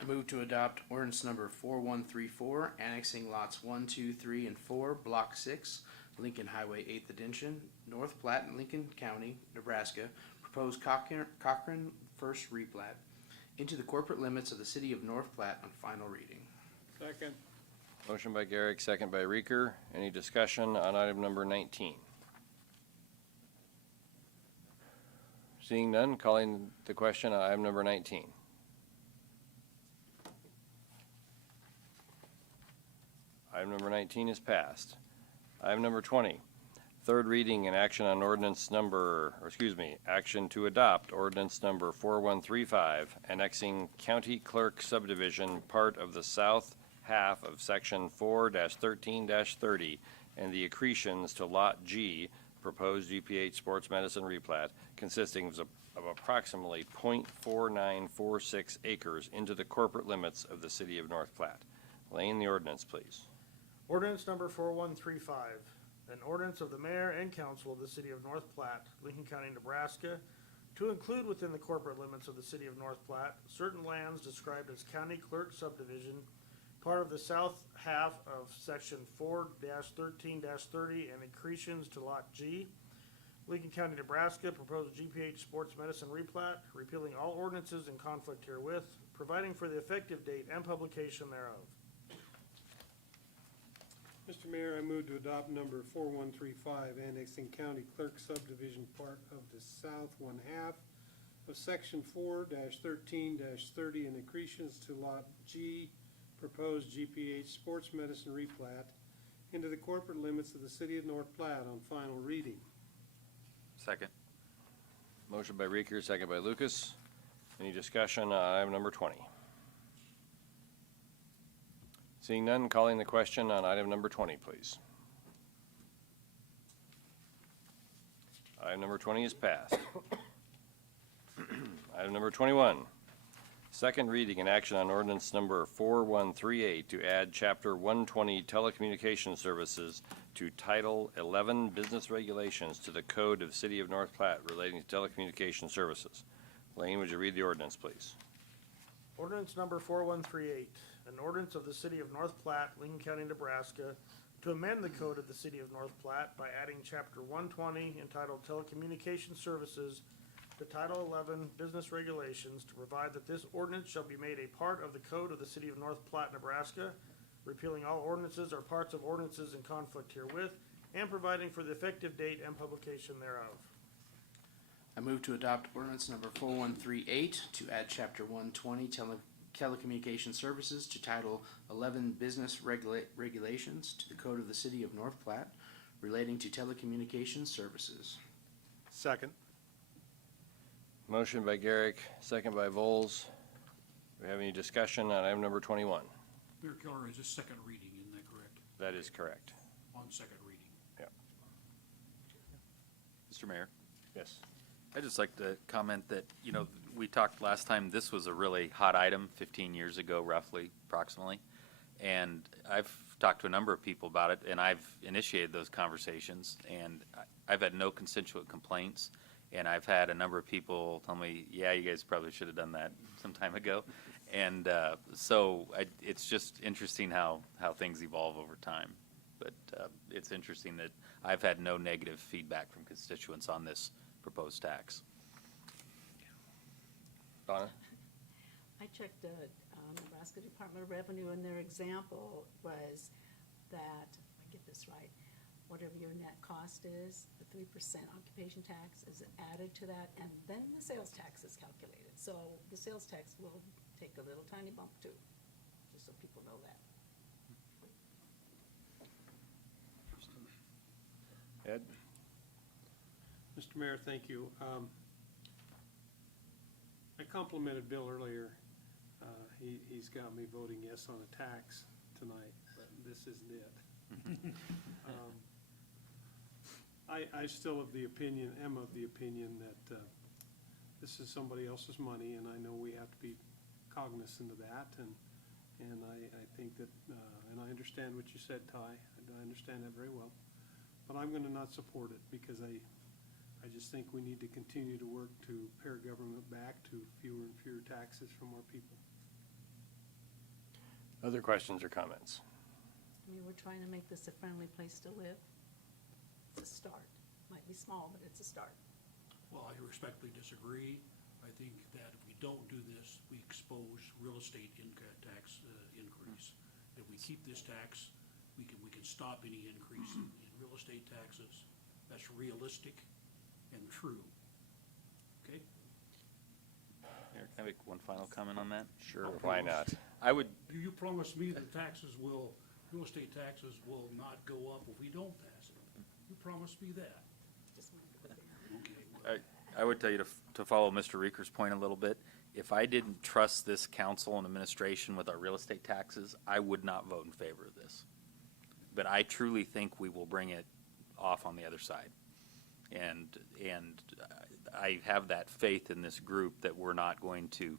I move to adopt ordinance number 4134, annexing lots 1, 2, 3, and 4, Block 6, Lincoln Highway 8th Edition, North Platte, Lincoln County, Nebraska, proposed Cochrane First Replat, into the corporate limits of the city of North Platte on final reading. Second. Motion by Garrick, second by Reeker. Any discussion on item number 19? Seeing none, calling the question on item number 19. Item number 19 is passed. Item number 20, third reading and action on ordinance number, action to adopt ordinance number 4135, annexing County Clerk subdivision, part of the south half of section 4-13-30, and the accretions to Lot G, proposed GPH sports medicine replat, consisting of approximately .4946 acres into the corporate limits of the city of North Platte. Lane, the ordinance, please. Ordinance number 4135, an ordinance of the mayor and council of the city of North Platte, Lincoln County, Nebraska, to include within the corporate limits of the city of North Platte certain lands described as county clerk subdivision, part of the south half of section 4-13-30, and accretions to Lot G, Lincoln County, Nebraska, proposed GPH sports medicine replat, repealing all ordinances in conflict herewith, providing for the effective date and publication thereof. Mr. Mayor, I move to adopt number 4135, annexing county clerk subdivision part of the south one half of section 4-13-30 and accretions to Lot G, proposed GPH sports medicine replat, into the corporate limits of the city of North Platte on final reading. Second. Motion by Reeker, second by Lucas. Any discussion on item number 20? Seeing none, calling the question on item number 20, please. Item number 20 is passed. Item number 21, second reading and action on ordinance number 4138 to add chapter 120 telecommunications services to title 11 business regulations to the code of city of North Platte relating to telecommunication services. Lane, would you read the ordinance, please? Ordinance number 4138, an ordinance of the city of North Platte, Lincoln County, Nebraska, to amend the code of the city of North Platte by adding chapter 120 entitled Telecommunications Services to Title 11 Business Regulations to provide that this ordinance shall be made a part of the code of the city of North Platte, Nebraska, repealing all ordinances or parts of ordinances in conflict herewith, and providing for the effective date and publication thereof. I move to adopt ordinance number 4138 to add chapter 120 telecommunication services to title 11 business regulations to the code of the city of North Platte relating to telecommunications services. Second. Motion by Garrick, second by Vols. Do we have any discussion on item number 21? Mayor Killer, is this second reading, isn't that correct? That is correct. On second reading. Mr. Mayor, Yes. I'd just like to comment that, we talked last time, this was a really hot item 15 years ago, roughly, approximately. And I've talked to a number of people about it, and I've initiated those conversations, and I've had no constituent complaints. And I've had a number of people tell me, yeah, you guys probably should have done that some time ago. And it's just interesting how things evolve over time. But it's interesting that I've had no negative feedback from constituents on this proposed tax. Donna? I checked the Nebraska Department of Revenue, and their example was that, if I get this right, whatever your net cost is, the 3% occupation tax is added to that, and then the sales tax is calculated. So the sales tax will take a little tiny bump too, just so people know that. Ed? Mr. Mayor, thank you. I complimented Bill earlier. He's got me voting yes on a tax tonight, but this isn't it. I still am of the opinion that this is somebody else's money, and I know we have to be cognizant of that, and I think that, and I understand what you said, Ty, I understand that very well, but I'm gonna not support it, because I just think we need to continue to work to pare government back to fewer and fewer taxes from our people. Other questions or comments? I mean, we're trying to make this a friendly place to live. It's a start. Might be small, but it's a start. Well, I respectfully disagree. I think that if we don't do this, we expose real estate income tax increase. If we keep this tax, we can stop any increase in real estate taxes. That's realistic and true. Okay? Mayor, can I make one final comment on that? Sure, why not? I would, You promised me that real estate taxes will not go up if we don't pass it. You promised me that. Just wanted to put it there. Okay. I would tell you to follow Mr. Reeker's point a little bit. If I didn't trust this council and administration with our real estate taxes, I would not vote in favor of this. But I truly think we will bring it off on the other side. And I have that faith in this group that we're not going to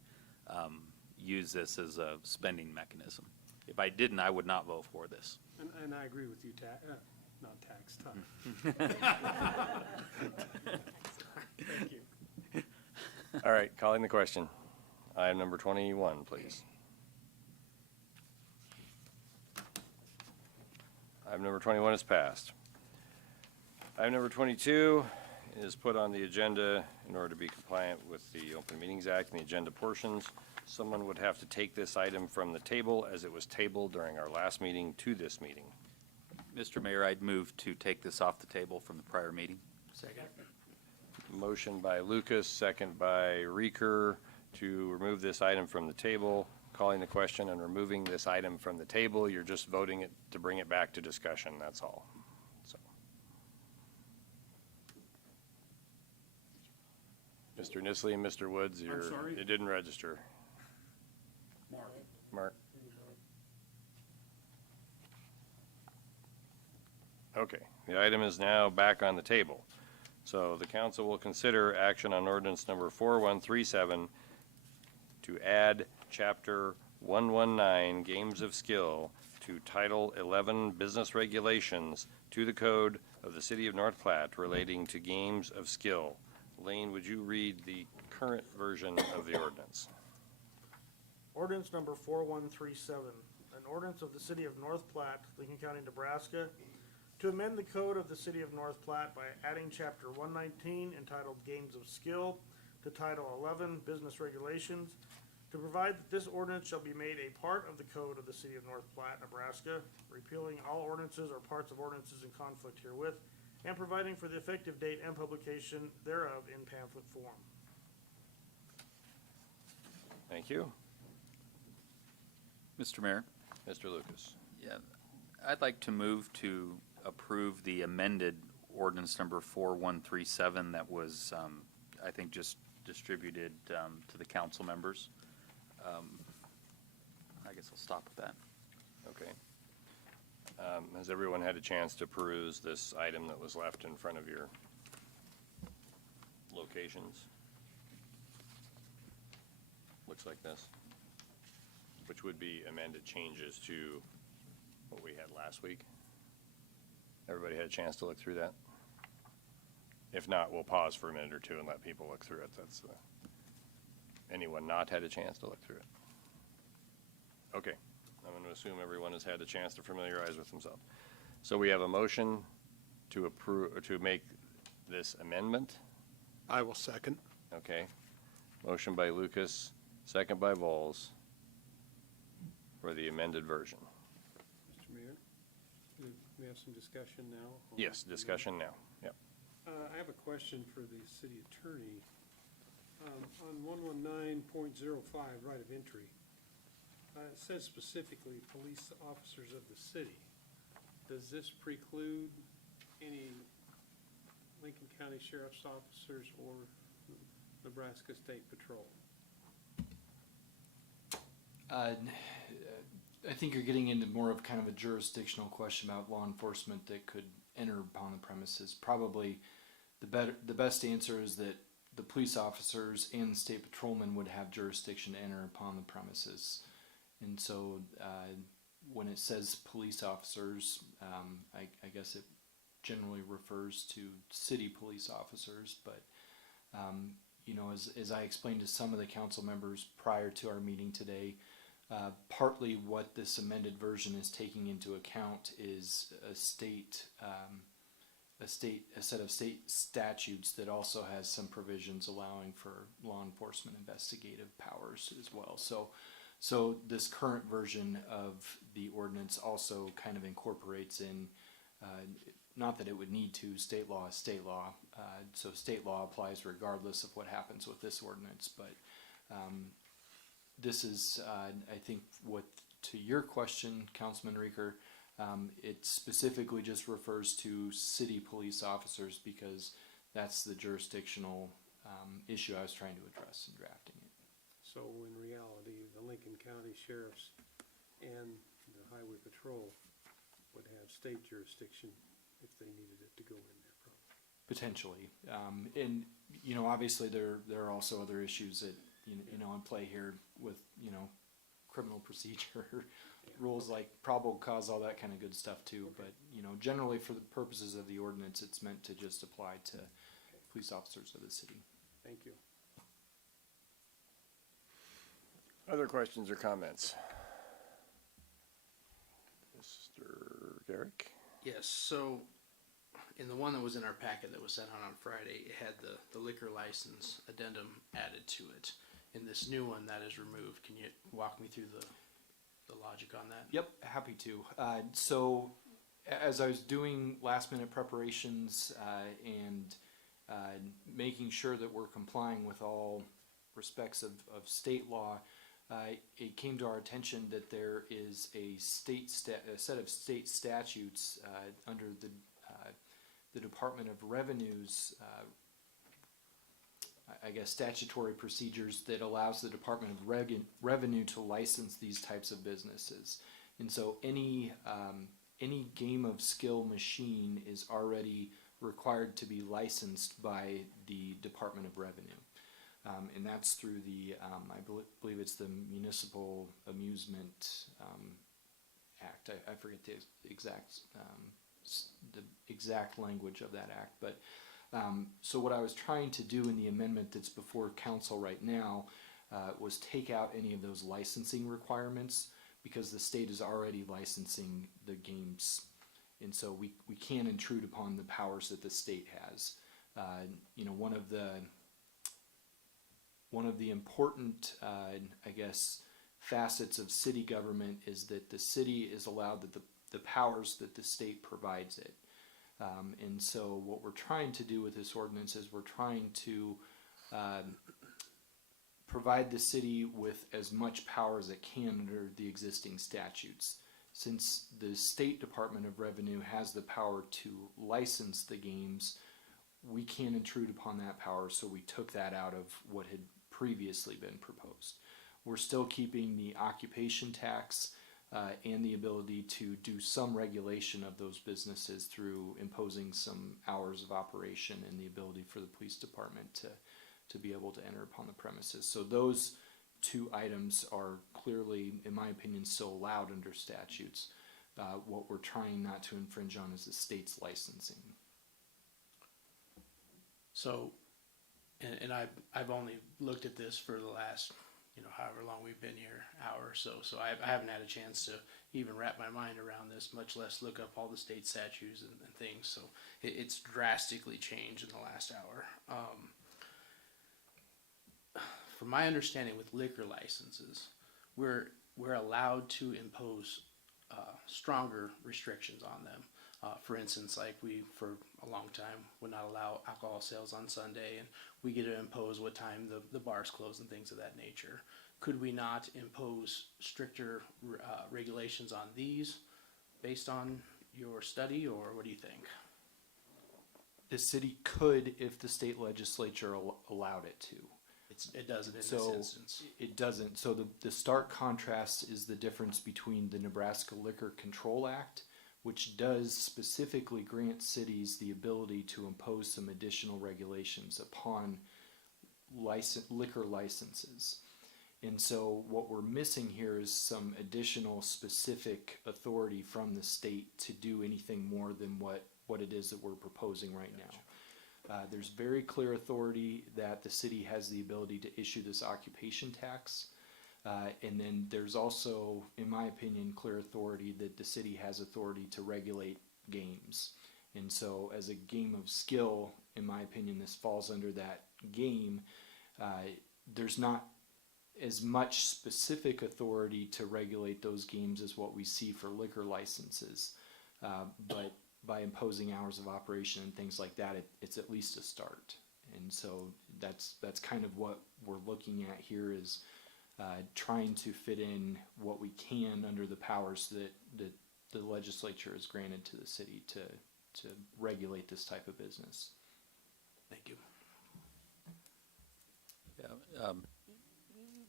use this as a spending mechanism. If I didn't, I would not vote for this. And I agree with you, not tax, Ty. Thank you. All right, calling the question. Item number 21, please. Item number 21 is passed. Item number 22 is put on the agenda in order to be compliant with the Open Meetings Act and the agenda portions. Someone would have to take this item from the table as it was tabled during our last meeting to this meeting. Mr. Mayor, I'd move to take this off the table from the prior meeting. Second. Motion by Lucas, second by Reeker to remove this item from the table. Calling the question and removing this item from the table, you're just voting it to bring it back to discussion, that's all. So, Mr. Nisley and Mr. Woods, sorry? it didn't register. Mark? Okay, the item is now back on the table. So the council will consider action on ordinance number 4137 to add chapter 119, Games of Skill, to Title 11, Business Regulations, to the code of the City of North Platte relating to games of skill. Lane, would you read the current version of the ordinance? Ordinance number 4137, an ordinance of the City of North Platte, Lincoln County, Nebraska, to amend the code of the City of North Platte by adding Chapter 119 entitled Games of Skill to Title 11 Business Regulations, to provide that this ordinance shall be made a part of the code of the City of North Platte, Nebraska, repealing all ordinances or parts of ordinances in conflict herewith, and providing for the effective date and publication thereof in pamphlet form. Thank you. Mr. Mayor? Mr. Lucas. Yeah, I'd like to move to approve the amended ordinance number 4137 that was, I think, just distributed to the council members. I guess I'll stop with that. Okay. Has everyone had a chance to peruse this item that was left in front of your locations? Looks like this, which would be amended changes to what we had last week. Everybody had a chance to look through that? If not, we'll pause for a minute or two and let people look through it. That's, anyone not had a chance to look through it? Okay, I'm going to assume everyone has had a chance to familiarize with themselves. So we have a motion to approve, to make this amendment. I will second. Okay. Motion by Lucas, second by Vols for the amended version. Mr. Mayor, we have some discussion now? Yes, discussion now. Yep. I have a question for the city attorney. On 119.05, right of entry, it says specifically police officers of the city. Does this preclude any Lincoln County Sheriff's officers or Nebraska State Patrol? I think you're getting into more of kind of a jurisdictional question about law enforcement that could enter upon the premises. Probably the best answer is that the police officers and the state patrolmen would have jurisdiction to enter upon the premises. And so when it says police officers, I guess it generally refers to city police officers. But, you know, as I explained to some of the council members prior to our meeting today, partly what this amended version is taking into account is a set of state statutes that also has some provisions allowing for law enforcement investigative powers as well. So this current version of the ordinance also kind of incorporates in, not that it would need to, state law is state law. So state law applies regardless of what happens with this ordinance. But this is, I think, what to your question, Councilman Reeker, it specifically just refers to city police officers because that's the jurisdictional issue I was trying to address in drafting it. So in reality, the Lincoln County Sheriffs and the Highway Patrol would have state jurisdiction if they needed it to go in there, probably. Potentially. And, you know, obviously there are also other issues that, you know, in play here with, you know, criminal procedure rules like probable cause, all that kind of good stuff too. But, you know, generally for the purposes of the ordinance, it's meant to just apply to police officers of the city. Thank you. Other questions or comments? Mr. Garrick? Yes, so in the one that was in our packet that was sent out on Friday, it had the liquor license addendum added to it. In this new one, that is removed. Can you walk me through the logic on that? Yep, happy to. So as I was doing last minute preparations and making sure that we're complying with all respects of state law, it came to our attention that there is a set of state statutes under the Department of Revenue's, I guess, statutory procedures that allows the Department of Revenue to license these types of businesses. And so any game of skill machine is already required to be licensed by the Department of Revenue. And that's through the, I believe it's the Municipal Amusement Act. I forget the exact language of that act. But so what I was trying to do in the amendment that's before council right now was take out any of those licensing requirements because the state is already licensing the games. And so we can't intrude upon the powers that the state has. You know, one of the important, I guess, facets of city government is that the city is allowed the powers that the state provides it. And so what we're trying to do with this ordinance is we're trying to provide the city with as much power as it can under the existing statutes. since the State Department of Revenue has the power to license the games, we can't intrude upon that power, so we took that out of what had previously been proposed. We're still keeping the occupation tax and the ability to do some regulation of those businesses through imposing some hours of operation and the ability for the police department to be able to enter upon the premises. So those two items are clearly, in my opinion, still allowed under statutes. What we're trying not to infringe on is the state's licensing. So, and I've only looked at this for the last, however long we've been here, hour or so. So I haven't had a chance to even wrap my mind around this, much less look up all the state statutes and things. So it's drastically changed in the last hour. From my understanding with liquor licenses, we're allowed to impose stronger restrictions on them. For instance, like we, for a long time, would not allow alcohol sales on Sunday, and we get to impose what time the bars close and things of that nature. Could we not impose stricter regulations on these based on your study, or what do you think? The city could if the state legislature allowed it to. It doesn't in this So instance. it doesn't. So the stark contrast is the difference between the Nebraska Liquor Control Act, which does specifically grant cities the ability to impose some additional regulations upon liquor licenses. And so what we're missing here is some additional specific authority from the state to do anything more than what it is that we're proposing right now. There's very clear authority that the city has the ability to issue this occupation tax. And then there's also, in my opinion, clear authority that the city has authority to regulate games. And so as a game of skill, in my opinion, this falls under that game. There's not as much specific authority to regulate those games as what we see for liquor licenses. But by imposing hours of operation and things like that, it's at least a start. And so that's kind of what we're looking at here is trying to fit in what we can under the powers that the legislature has granted to the city to regulate this type of business. Thank you. Yeah,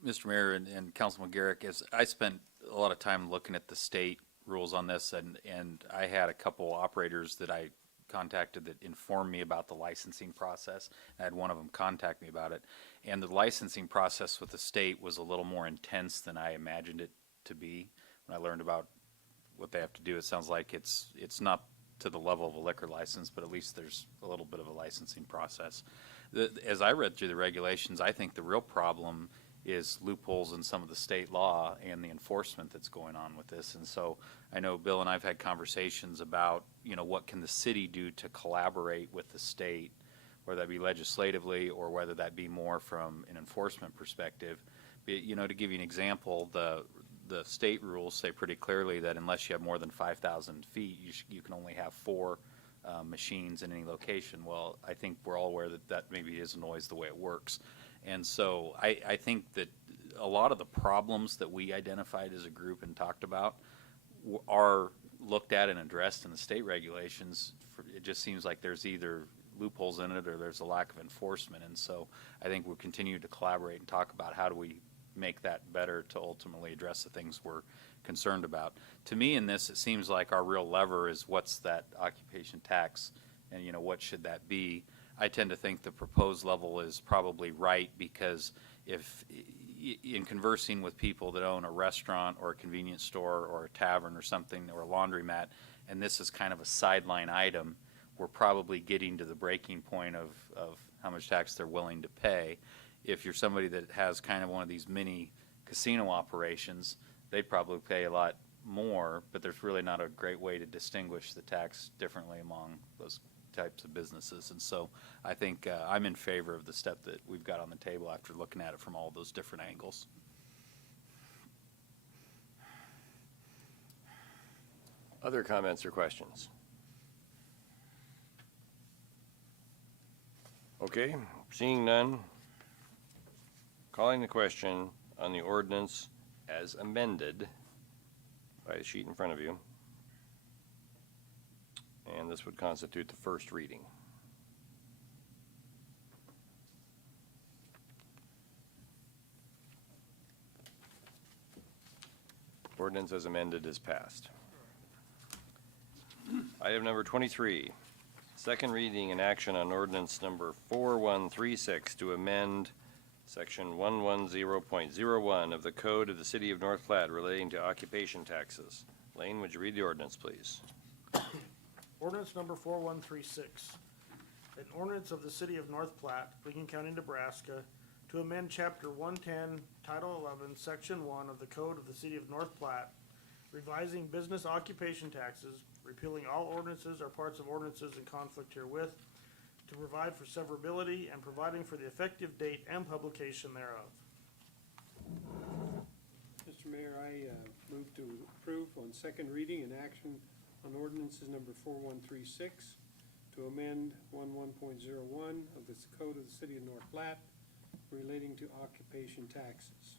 Mr. Mayor and Councilman Garrick, as I spent a lot of time looking at the state rules on this, and I had a couple operators that I contacted that informed me about the licensing process. I had one of them contact me about it, and the licensing process with the state was a little more intense than I imagined it to be. When I learned about what they have to do, it sounds like it's not to the level of a liquor license, but at least there's a little bit of a licensing process. As I read through the regulations, I think the real problem is loopholes in some of the state law and the enforcement that's going on with this. And so I know Bill and I've had conversations about, what can the city do to collaborate with the state, whether that be legislatively or whether that be more from an enforcement perspective. To give you an example, the state rules say pretty clearly that unless you have more than 5,000 feet, you can only have 4 machines in any location. Well, I think we're all aware that maybe isn't always the way it works. And so I think that a lot of the problems that we identified as a group and talked about are looked at and addressed in the state regulations. It just seems like there's either loopholes in it or there's a lack of enforcement. And so I think we'll continue to collaborate and talk about how do we make that better to ultimately address the things we're concerned about. To me in this, it seems like our real lever is what's that occupation tax and, what should that be? I tend to think the proposed level is probably right because if in conversing with people that own a restaurant or a convenience store or a tavern or something or a laundromat, and this is kind of a sideline item, we're probably getting to the breaking point of how much tax they're willing to pay. If you're somebody that has kind of one of these mini casino operations, they'd probably pay a lot more, but there's really not a great way to distinguish the tax differently among those types of businesses. And so I think I'm in favor of the step that we've got on the table after looking at it from all those different angles. Other comments or questions? Okay, seeing none, calling the question on the ordinance as amended. by the sheet in front of you. And this would constitute the first reading. Ordinance as amended is passed. Item number 23, second reading and action on ordinance number 4136 to amend section 110.01 of the Code of the City of North Platte relating to occupation taxes. Lane, would you read the ordinance, please? Ordinance number 4136, an ordinance of the City of North Platte, Lincoln County, Nebraska, to amend Chapter 110, Title 11, Section 1 of the Code of the City of North Platte, revising business occupation taxes, repealing all ordinances or parts of ordinances in conflict herewith, to provide for severability and providing for the effective date and publication thereof. Mr. Mayor, I move to approve on second reading and action on ordinances number 4136 to amend 11.01 of the Code of the City of North Platte relating to occupation taxes.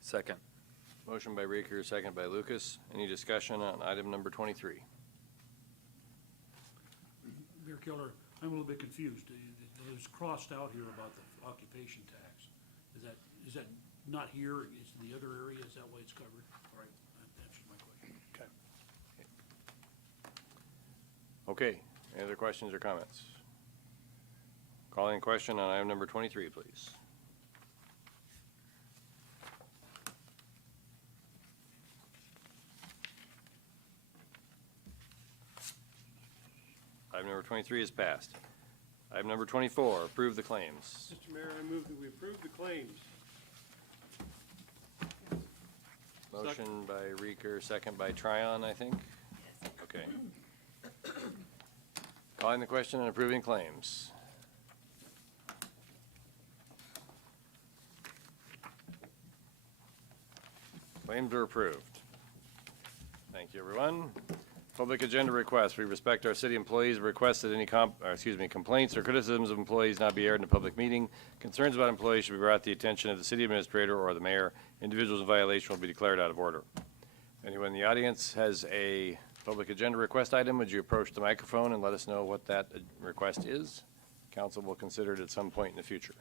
Second. Motion by Reeker, second by Lucas. Any discussion on item number 23? Mayor Keller, I'm a little bit confused. It was crossed out here about the occupation tax. Is that not here? It's in the other area? Is that why it's covered? All right, that answers my question. Okay, any other questions or comments? Calling question on item number 23, please. Item number 23 is passed. Item number 24, approve the claims. Mr. Mayor, I move that we approve the claims. Motion by Reeker, second by Tryon, I think? Okay. Calling the question and approving claims. Claims are approved. Thank you, everyone. Public agenda requests. We respect our city employees. Request that any complaints or criticisms of employees not be aired in a public meeting. Concerns about employees should be brought to the attention of the city administrator or the mayor. Individuals in violation will be declared out of order. Anyone in the audience has a public agenda request item, would you approach the microphone and let us know what that request is? Council will consider it at some point in the future.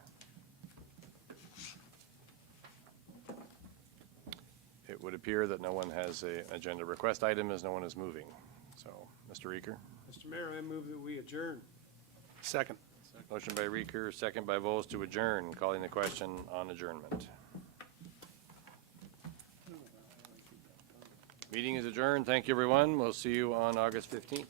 It would appear that no one has an agenda request item as no one is moving. So, Mr. Reeker. Mr. Mayor, I move that we adjourn. Second. Motion by Reeker, second by Vols to adjourn. Calling the question on adjournment. Meeting is adjourned. Thank you, everyone. We'll see you on August 15th.